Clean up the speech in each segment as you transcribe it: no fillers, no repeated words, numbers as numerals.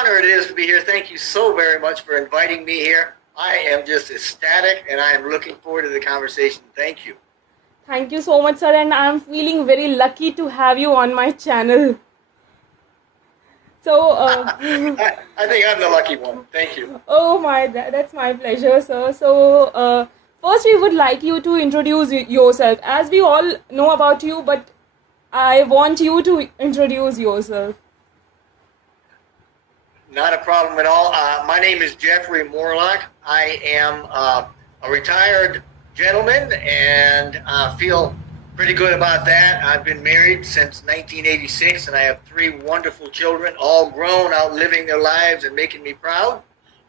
honor it is to be here. Thank you so very much for inviting me here. I am just ecstatic, and I am looking forward to the conversation. Thank you. Thank you so much, sir, and I'm feeling very lucky to have you on my channel. So, I think I'm the lucky one. Thank you. oh my, that's my pleasure, sir. So, first we would like you to introduce yourself, as we all know about you, but I want you to introduce yourself. Not a problem at all. My name is Jeffrey Morlock. I am a retired gentleman, and feel pretty good about that. I've been married since 1986, and I have 3 wonderful children, all grown, out living their lives and making me proud.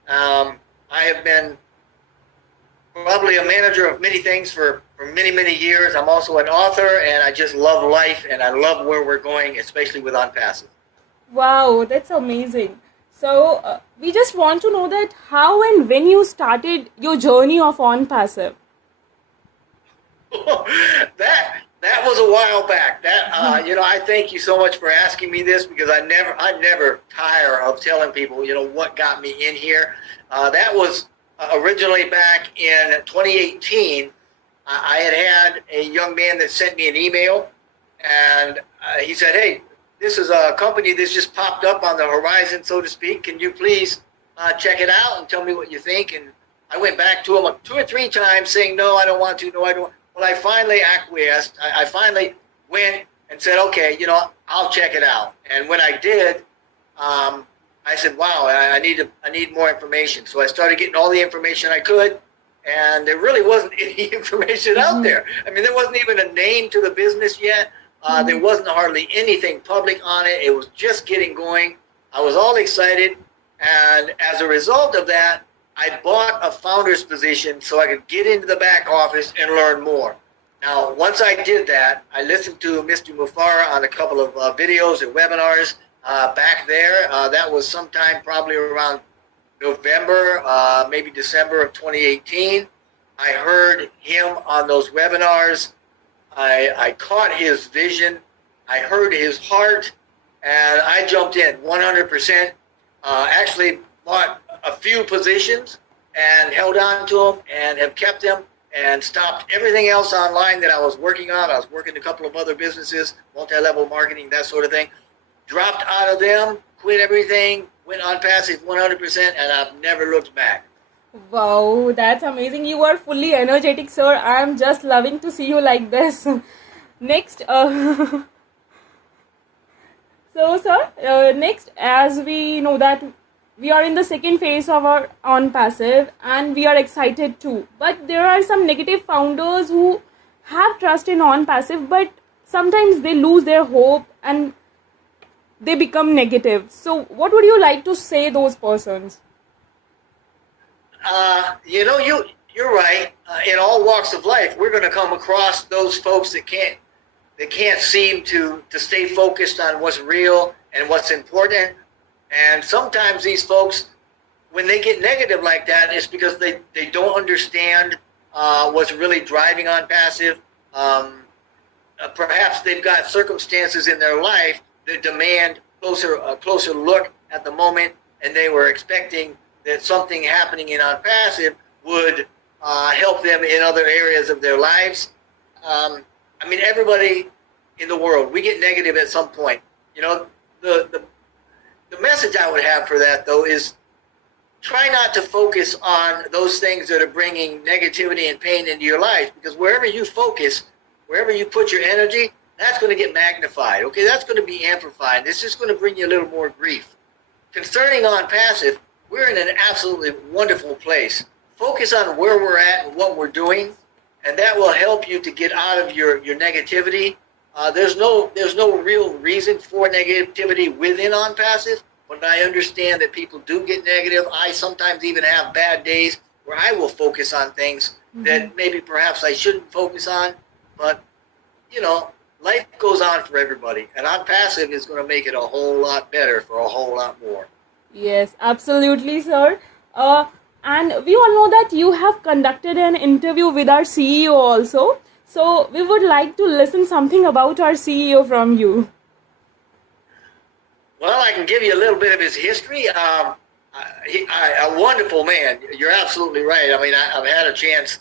I have been probably a manager of many things for many, many years. I'm also an author, and I just love life, and I love where we're going, especially with ONPASSIVE. Wow, that's amazing. So, we just want to know that how and when you started your journey of ONPASSIVE. That was a while back. I thank you so much for asking me this, because I never tire of telling people, what got me in here. That was originally back in 2018. I had a young man that sent me an email, and he said, "Hey, this is a company that's just popped up on the horizon, so to speak. Can you please check it out and tell me what you think?" And I went back to him 2 or 3 times saying, "No, I don't want to. No, I don't." Well, I finally acquiesced. I finally went and said, "Okay, I'll check it out." And when I did, I said, "Wow, I need more information." So I started getting all the information I could, and there really wasn't any information out there. I mean, there wasn't even a name to the business yet. There wasn't hardly anything public on it. It was just getting going. I was all excited, and as a result of that, I bought a founder's position so I could get into the back office and learn more. Now, once I did that, I listened to Mr. Mufara on a couple of videos and webinars back there. That was sometime probably around November, maybe December of 2018. I heard him on those webinars. I caught his vision. I heard his heart, and I jumped in 100%. Actually bought a few positions and held on to them and have kept them, and stopped everything else online that I was working on. I was working a couple of other businesses, multi-level marketing, that sort of thing. Dropped out of them, quit everything, went ONPASSIVE 100%, and I've never looked back. Wow, that's amazing. You are fully energetic, sir. I'm just loving to see you like this. Next, so sir, next, as we know that we are in the second phase of our ONPASSIVE, and we are excited too. But there are some negative founders who have trust in ONPASSIVE, but sometimes they lose their hope and they become negative. So what would you like to say those persons? You're right. In all walks of life, we're going to come across those folks that can't seem to stay focused on what's real and what's important. And sometimes these folks, when they get negative like that, it's because they don't understand what's really driving ONPASSIVE. Perhaps they've got circumstances in their life that demand a closer look at the moment, and they were expecting that something happening in ONPASSIVE would help them in other areas of their lives. Everybody in the world, we get negative at some point. The message I would have for that, though, is try not to focus on those things that are bringing negativity and pain into your life, because wherever you focus, wherever you put your energy, that's going to get magnified. Okay, that's going to be amplified. This is going to bring you a little more grief. Concerning ONPASSIVE, we're in an absolutely wonderful place. Focus on where we're at and what we're doing, and that will help you to get out of your negativity. There's no real reason for negativity within ONPASSIVE, but I understand that people do get negative. I sometimes even have bad days where I will focus on things that maybe perhaps I shouldn't focus on, but life goes on for everybody, and ONPASSIVE is going to make it a whole lot better for a whole lot more. Yes, absolutely, sir. And we all know that you have conducted an interview with our CEO also. So we would like to listen something about our CEO from you. Well, I can give you a little bit of his history. A wonderful man. You're absolutely right. I mean, I've had a chance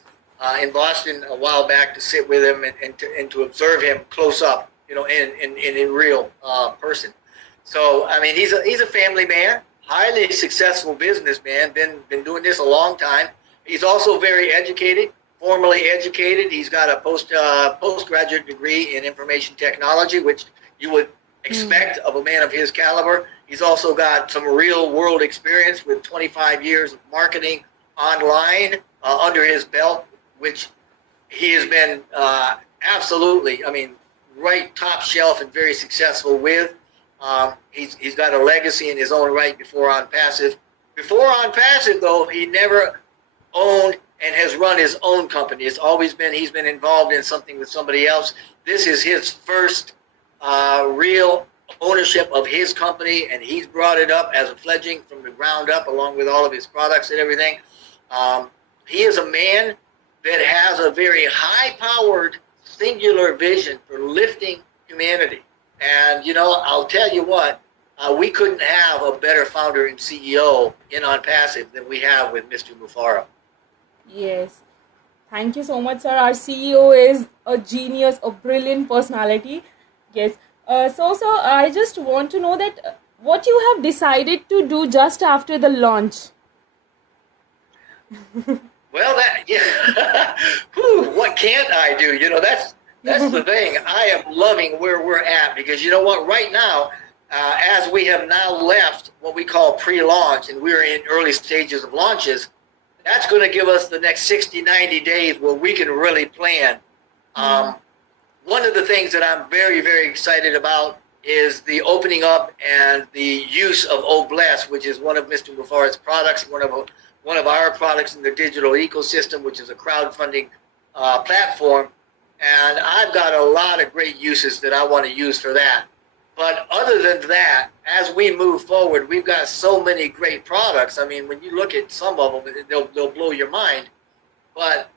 in Boston a while back to sit with him and to observe him close up, in real person. So, I mean, he's a family man, highly successful businessman. Been doing this a long time. He's also very educated, formally educated. He's got a postgraduate degree in information technology, which you would expect of a man of his caliber. He's also got some real world experience with 25 years of marketing online under his belt, which he has been absolutely, I mean, right top shelf and very successful with. He's got a legacy in his own right before ONPASSIVE. Before ONPASSIVE, though, he never owned and has run his own company. It's always been he's been involved in something with somebody else. This is his first real ownership of his company, and he's brought it up as a fledgling from the ground up, along with all of his products and everything. He is a man that has a very high-powered, singular vision for lifting humanity. And, I'll tell you what, we couldn't have a better founder and CEO in ONPASSIVE than we have with Mr. Mufara. Yes. Thank you so much, sir. Our CEO is a genius, a brilliant personality. Yes. So, I just want to know that what you have decided to do just after the launch. Well, what can't I do? That's the thing. I am loving where we're at because you know what? Right now, as we have now left what we call pre-launch and we're in early stages of launches, that's going to give us the next 60, 90 days where we can really plan. One of the things that I'm very, very excited about is the opening up and the use of OBless, which is one of Mr. Mufara's products, one of our products in the digital ecosystem, which is a crowdfunding platform. And I've got a lot of great uses that I want to use for that. But other than that, as we move forward, we've got so many great products. I mean, when you look at some of them, they'll blow your mind. But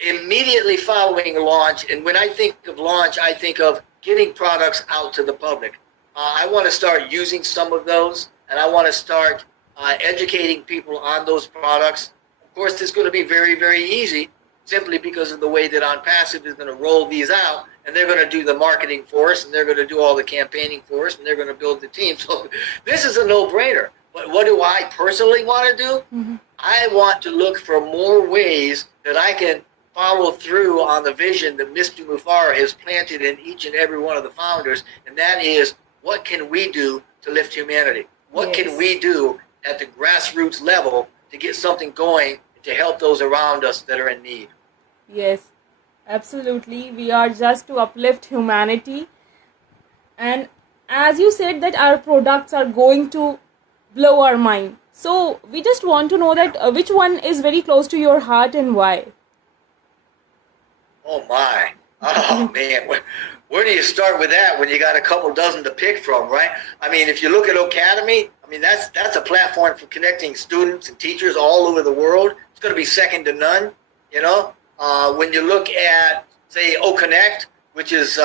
immediately following launch, and when I think of launch, I think of getting products out to the public. I want to start using some of those, and I want to start educating people on those products. Of course, it's going to be very, very easy, simply because of the way that ONPASSIVE is going to roll these out, and they're going to do the marketing for us, and they're going to do all the campaigning for us, and they're going to build the team. So this is a no-brainer. But what do I personally want to do? I want to look for more ways that I can follow through on the vision that Mr. Mufara has planted in each and every one of the founders, and that is, what can we do to lift humanity? What can we do at the grassroots level to get something going to help those around us that are in need? Yes, absolutely. We are just to uplift humanity. And as you said that our products are going to blow our mind. So we just want to know that which one is very close to your heart and why? Oh my. Oh man. Where do you start with that when you got a couple dozen to pick from, right? I mean, if you look at Academy, I mean, that's a platform for connecting students and teachers all over the world. It's going to be second to none, When you look at, say, OConnect, which is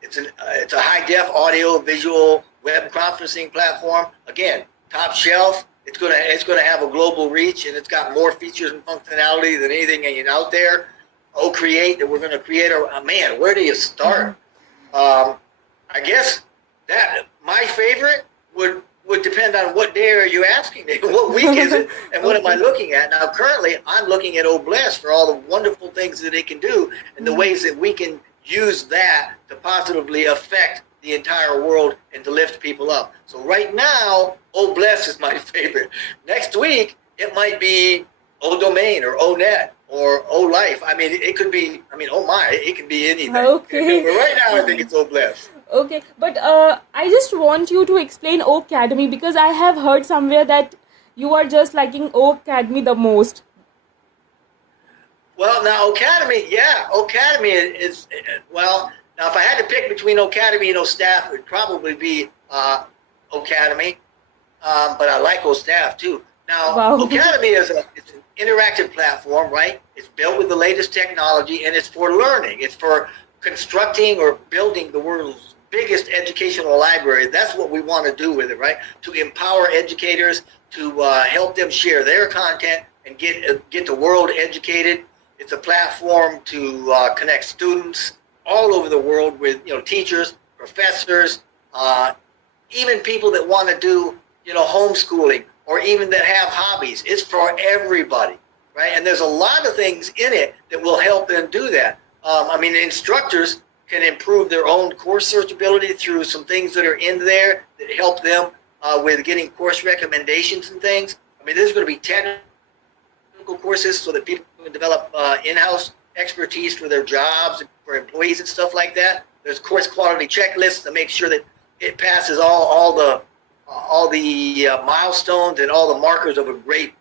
it's a high-def audio visual web conferencing platform. Again, top shelf. It's gonna have a global reach, and it's got more features and functionality than anything out there. Create that we're going to create man. Where do you start? I guess that my favorite would depend on what day are you asking me, what week is it, and what am I looking at? Now, currently, I'm looking at OBless for all the wonderful things that it can do and the ways that we can use that to positively affect the entire world and to lift people up. So right now, OBless is my favorite. Next week, it might be ODomain or ONet or OLife. I mean, it could be, it can be anything. Okay. But right now, I think it's OBless. Okay, but I just want you to explain Academy, because I have heard somewhere that you are just liking Academy the most. Well, now Academy is now if I had to pick between Academy and OStaff, it would probably be Academy, but I like OStaff too. Now, Academy it's an interactive platform, right? It's built with the latest technology, and it's for learning. It's for constructing or building the world's biggest educational library. That's what we want to do with it, right? To empower educators, to help them share their content and get the world educated. It's a platform to connect students all over the world with teachers, professors, even people that want to do homeschooling or even that have hobbies. It's for everybody, right? And there's a lot of things in it that will help them do that. The instructors can improve their own course searchability through some things that are in there that help them with getting course recommendations and things. There's going to be technical courses so that people can develop in-house expertise for their jobs, for employees and stuff like that. There's course quality checklists to make sure that it passes all the milestones and all the markers of a great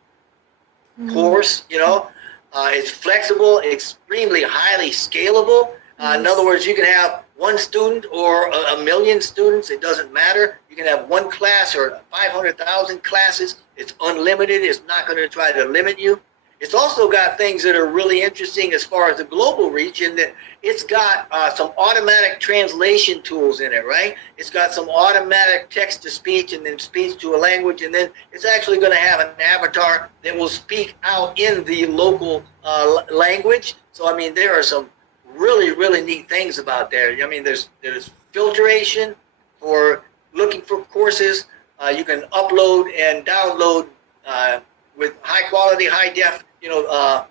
course. It's flexible, extremely highly scalable. In other words, you can have one student or a million students. It doesn't matter. You can have one class or 500,000 classes. It's unlimited. It's not going to try to limit you. It's also got things that are really interesting as far as the global reach, in that it's got some automatic translation tools in it, right? It's got some automatic text-to-speech and then speech to a language, and then it's actually going to have an avatar that will speak out in the local language. So, there are some really, really neat things about there. There's filtration for looking for courses. You can upload and download with high quality, high def,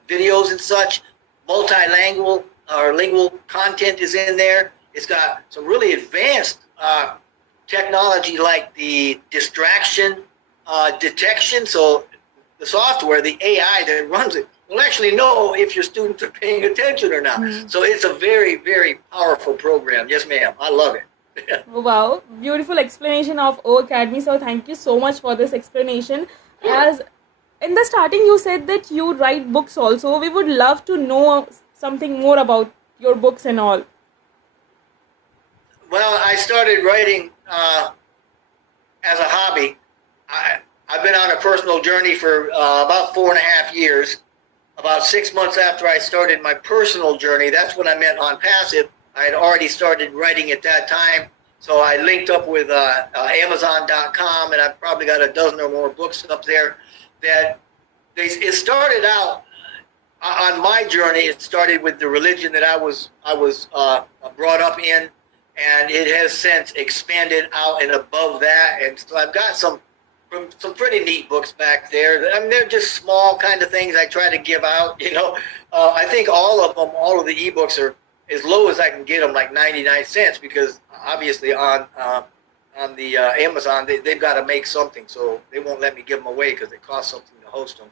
videos and such. Multilingual or lingual content is in there. It's got some really advanced technology like the distraction detection. So the software, the AI that runs it, will actually know if your students are paying attention or not. So it's a very, very powerful program. Yes, ma'am. I love it. Wow, beautiful explanation of O Academy. So thank you so much for this explanation. As in the starting, you said that you write books also. We would love to know something more about your books and all. Well, I started writing as a hobby. I've been on a personal journey for about 4.5 years. About 6 months after I started my personal journey, that's when I met ONPASSIVE. I had already started writing at that time. So I linked up with Amazon.com, and I've probably got a dozen or more books up there. It started out on my journey. It started with the religion that I was brought up in, and it has since expanded out and above that. And so I've got some pretty neat books back there. They're just small kind of things I try to give out. I think all of the ebooks are as low as I can get them, like 99 cents, because obviously on the Amazon, they've got to make something, so they won't let me give them away because it costs something to host them.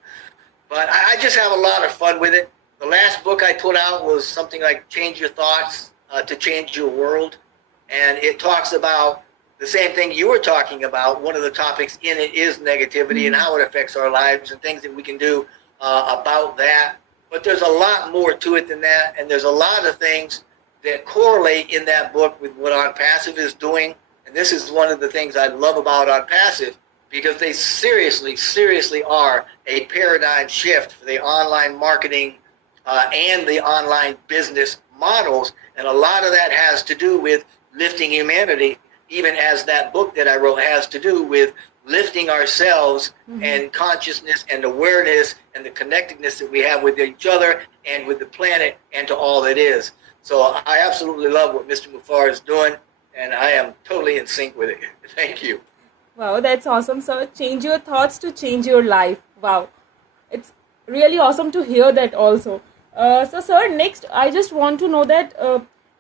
But I just have a lot of fun with it. The last book I put out was something like Change Your Thoughts to Change Your World, and it talks about the same thing you were talking about. One of the topics in it is negativity and how it affects our lives and things that we can do about that. But there's a lot more to it than that, and there's a lot of things that correlate in that book with what ONPASSIVE is doing. And this is one of the things I love about ONPASSIVE, because they seriously are a paradigm shift for the online marketing and the online business models. And a lot of that has to do with lifting humanity, even as that book that I wrote has to do with lifting ourselves and consciousness and awareness and the connectedness that we have with each other and with the planet and to all that is. So I absolutely love what Mr. Muffar is doing, and I am totally in sync with it. Thank you. Wow, that's awesome. So change your thoughts to change your life. Wow. It's really awesome to hear that also. So sir, next I just want to know that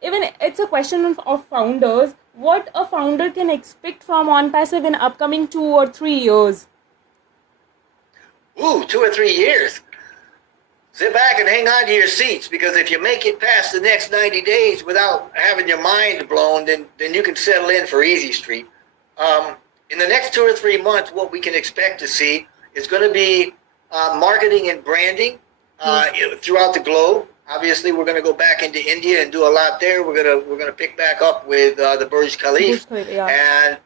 even it's a question of founders, what a founder can expect from ONPASSIVE in upcoming 2 or 3 years? 2 or 3 years. Sit back and hang on to your seats, because if you make it past the next 90 days without having your mind blown, then you can settle in for Easy Street. In the next 2 or 3 months, what we can expect to see is going to be marketing and branding throughout the globe. Obviously, we're going to go back into India and do a lot there. We're going to pick back up with the Burj Khalifa, and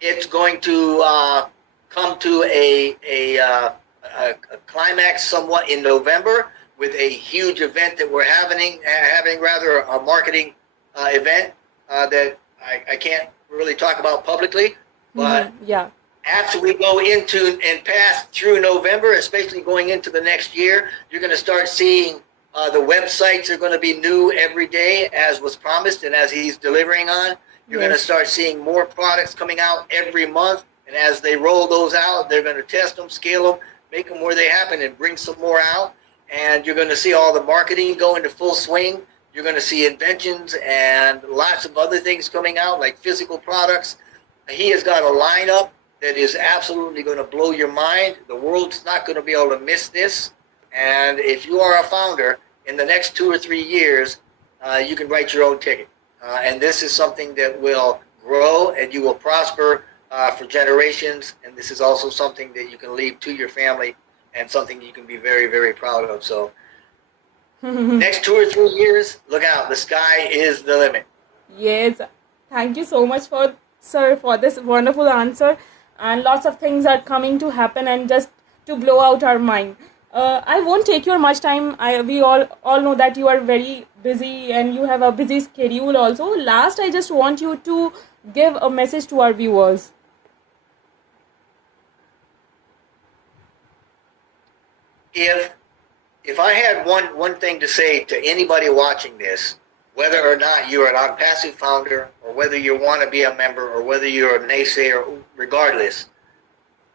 it's going to come to a climax somewhat in November with a huge event that we're having a marketing event that I can't really talk about publicly, but Yeah. after we go into and pass through November, especially going into the next year, you're going to start seeing the websites are going to be new every day, as was promised and as he's delivering on. You're going to Yes. start seeing more products coming out every month, and as they roll those out, they're going to test them, scale them, make them where they happen, and bring some more out. And you're going to see all the marketing go into full swing. You're going to see inventions and lots of other things coming out, like physical products. He has got a lineup that is absolutely going to blow your mind. The world's not going to be able to miss this. And if you are a founder, in the next 2 or 3 years, you can write your own ticket. And this is something that will grow and you will prosper for generations. And this is also something that you can leave to your family and something you can be very, very proud of. So next 2 or 3 years, look out. The sky is the limit. Yes. Thank you so much sir, for this wonderful answer. And lots of things are coming to happen and just to blow out our mind. I won't take your much time. We all know that you are very busy and you have a busy schedule also. Last, I just want you to give a message to our viewers. If I had one thing to say to anybody watching this, whether or not you're an ONPASSIVE founder, or whether you want to be a member, or whether you're a naysayer, regardless,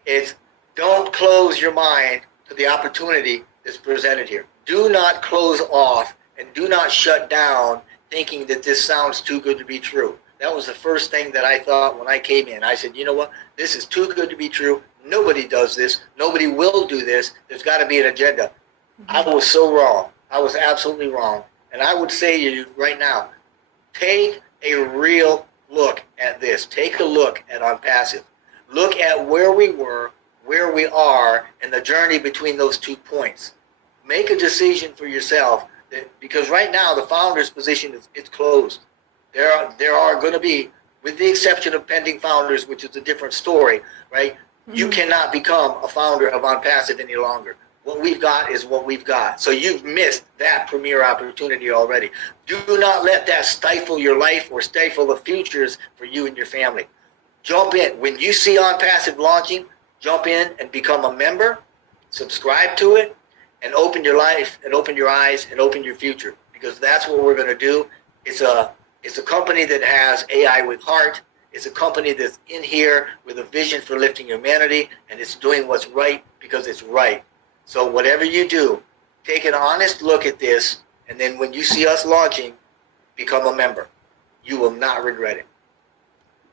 it's don't close your mind to the opportunity that's presented here. Do not close off and do not shut down thinking that this sounds too good to be true. That was the first thing that I thought when I came in. I said, you know what? This is too good to be true. Nobody does this. Nobody will do this. There's got to be an agenda. I was so wrong. I was absolutely wrong. And I would say to you right now, take a real look at this. Take a look at ONPASSIVE. Look at where we were, where we are, and the journey between those 2 points. Make a decision for yourself, because right now the founder's position is closed. There are going to be, with the exception of pending founders, which is a different story, right? You cannot become a founder of ONPASSIVE any longer. What we've got is what we've got. So you've missed that premier opportunity already. Do not let that stifle your life or stifle the futures for you and your family. Jump in. When you see ONPASSIVE launching, jump in and become a member, subscribe to it, and open your life and open your eyes and open your future, because that's what we're going to do. It's a company that has AI with heart. It's a company that's in here with a vision for lifting humanity, and it's doing what's right because it's right. So whatever you do, take an honest look at this, and then when you see us launching, become a member. You will not regret it.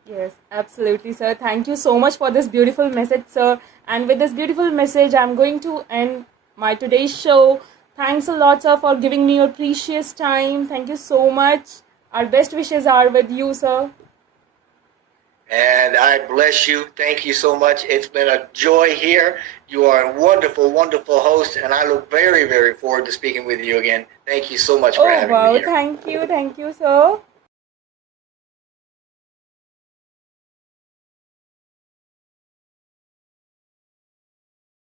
Yes, absolutely, sir. Thank you so much for this beautiful message, sir. And with this beautiful message, I'm going to end my today's show. Thanks a lot, sir, for giving me your precious time. Thank you so much. Our best wishes are with you, sir. And I bless you. Thank you so much. It's been a joy here. You are a wonderful, wonderful host, and I look very, very forward to speaking with you again. Thank you so much for having me here. Thank you, sir.